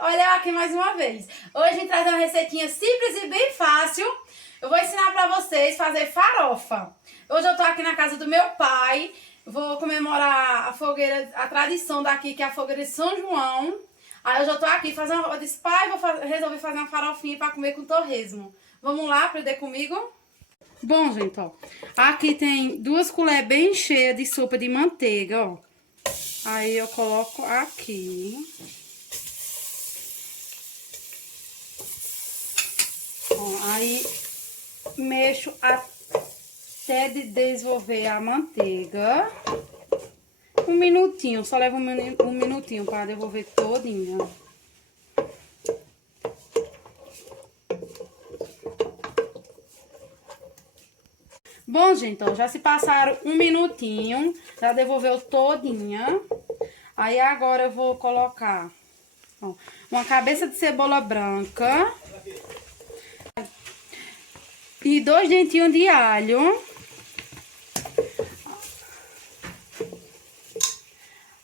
Olha eu aqui mais uma vez. Hoje a gente traz uma receitinha simples e bem fácil. Eu vou ensinar pra vocês fazer farofa. Hoje eu tô aqui na casa do meu pai. Vou comemorar a fogueira, a tradição daqui, que é a fogueira de São João. Aí eu já tô aqui fazendo, eu disse, pai, resolvi fazer uma farofinha pra comer com torresmo. Vamos lá aprender comigo? Bom, gente, ó. Aqui tem 2 colheres bem cheias de sopa de manteiga, ó. Aí eu coloco aqui. Ó, aí mexo até de desenvolver a manteiga. Um minutinho, só leva um minutinho para devolver todinha. Bom, gente, ó, já se passaram um minutinho, já devolveu todinha. Aí agora eu vou colocar, ó, uma cabeça de cebola branca e 2 dentinhos de alho.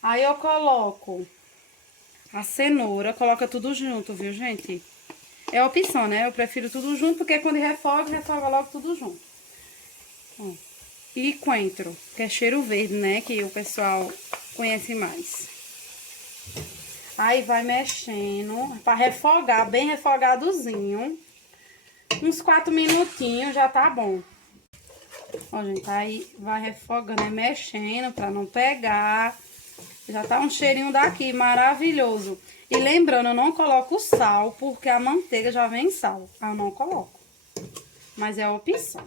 Aí eu coloco a cenoura, coloca tudo junto, viu, gente? É opção, né? Eu prefiro tudo junto, porque quando refoga logo tudo junto. Ó. E coentro, que é cheiro verde, né? Que o pessoal conhece mais. Aí vai mexendo, pra refogar, bem refogadozinho. Uns 4 minutinhos já tá bom. Ó, gente, aí vai refogando, mexendo pra não pegar. Já tá um cheirinho daqui maravilhoso. E lembrando, eu não coloco sal, porque a manteiga já vem sal. Eu não coloco. Mas é a opção.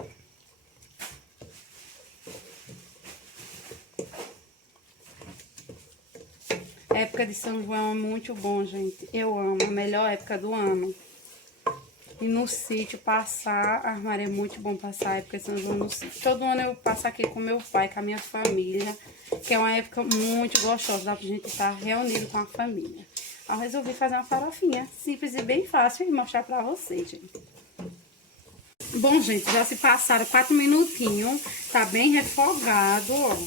A época de São João é muito bom, gente. Eu amo, a melhor época do ano. E no sítio passar, é muito bom passar a época de São João no sítio. Todo ano eu passo aqui com meu pai, com a minha família, que é uma época muito gostosa, dá pra gente estar reunido com a família. Eu resolvi fazer uma farofinha simples e bem fácil e mostrar pra vocês, gente. Bom, gente, já se passaram 4 minutinhos, tá bem refogado, ó.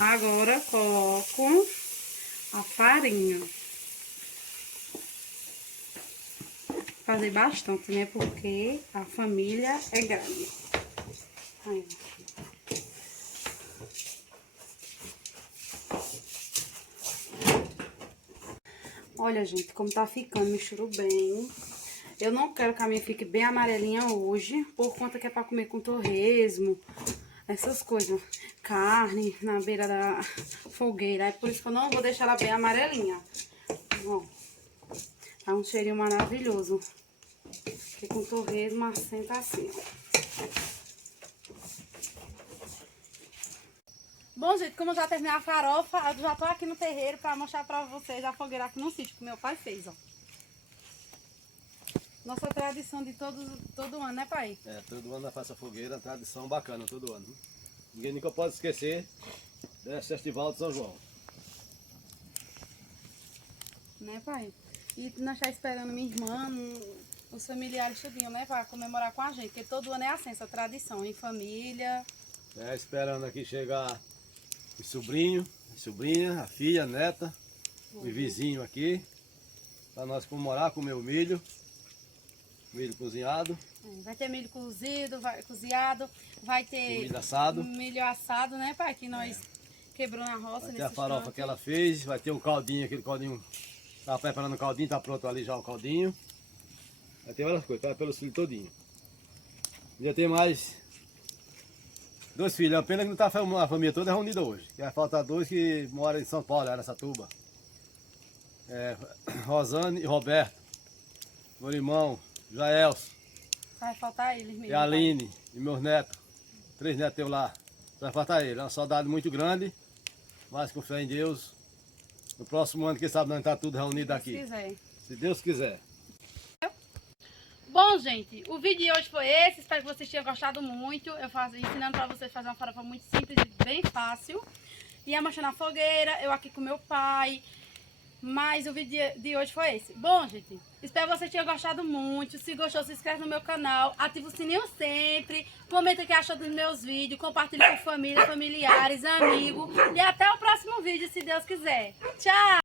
Agora coloco a farinha. Fazer bastante, né? Porque a família é grande. Aí. Olha, gente, como tá ficando, misturo bem. Eu não quero que a minha fique bem amarelinha hoje, por conta que é pra comer com torresmo, essas coisas. Carne na beira da fogueira. É por isso que eu não vou deixar ela bem amarelinha. Ó. Tá um cheirinho maravilhoso. Porque com torresmo assenta assim, ó. Bom, gente, como eu já terminei a farofa, eu já tô aqui no terreiro pra mostrar pra vocês a fogueira aqui no sítio que meu pai fez, ó. Nossa tradição de todo ano, né, pai? É, todo ano faz essa fogueira, tradição bacana todo ano. Ninguém nunca pode esquecer desse festival de São João. Né, pai? E nós tá esperando minha irmã, os familiares tudinho, né, pra comemorar com a gente. Porque todo ano é assim, essa tradição, em família. É, esperando aqui chegar o sobrinho, a sobrinha, a filha, a neta, o vizinho aqui. Pra nós comemorar, comer o milho cozinhado. Vai ter milho cozido, cozinhado, vai ter milho assado. Milho assado, né, pai? Que nós quebrou na roça. Vai ter a farofa que ela fez, vai ter um caldinho, aquele caldinho. Tá preparando o caldinho, tá pronto ali já o caldinho. Vai ter várias coisas, vai pelos filhos todinho. Já tem mais 2 filhos, a pena que não tá a família toda reunida hoje. Que vai faltar 2 que moram em São Paulo, Araçatuba. É, Rosane e Roberto. Meu irmão, Jaelson. Vai faltar eles mesmo. E a Aline, e meus netos. 3 netos eu lá. Só vai faltar ele. É uma saudade muito grande, mas com fé em Deus. No próximo ano, quem sabe, nós tá tudo reunido aqui. Se quiser. Se Deus quiser. Bom, gente, o vídeo de hoje foi esse. Espero que vocês tenham gostado muito. Eu ensinando pra vocês a fazer uma farofa muito simples e bem fácil. Ia mostrando a fogueira, eu aqui com meu pai. Mas o vídeo de hoje foi esse. Bom, gente, espero que vocês tenham gostado muito. Se gostou, se inscreve no meu canal. Ativa o sininho sempre. Comenta o que achou dos meus vídeos. Compartilhe com família, familiares, amigos. E até o próximo vídeo, se Deus quiser. Tchau!